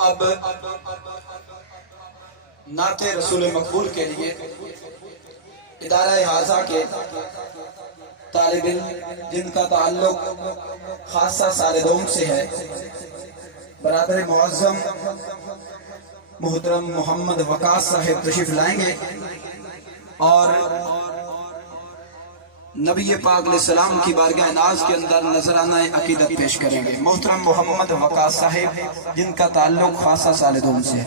अब नाते रसूल मकबूल के लिए इदारा हाजा के तालिब इल्म जिनका ताल्लुक खासा सालेदोम से है, बरादर मुअज़्ज़म मोहतरम मोहम्मद वकास साहिब तशरीफ लाएंगे और नबी पाक अलैहिस्सलाम की बारगाह नाज के अंदर नजराना अकीदत पेश करेंगे। मोहतरम मोहम्मद वकास साहिब जिनका ताल्लुक खासा सालेदोम से है।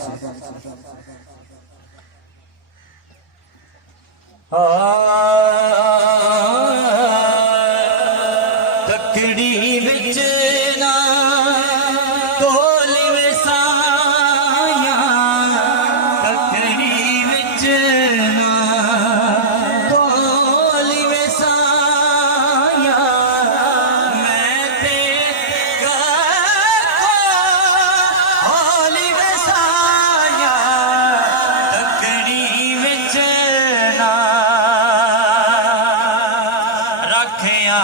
तकड़ी विच ना तोली वसाया, तकड़ी विच ना तोली वसाया, मैं ते होली वसाया, तकड़ी विच ना रखिया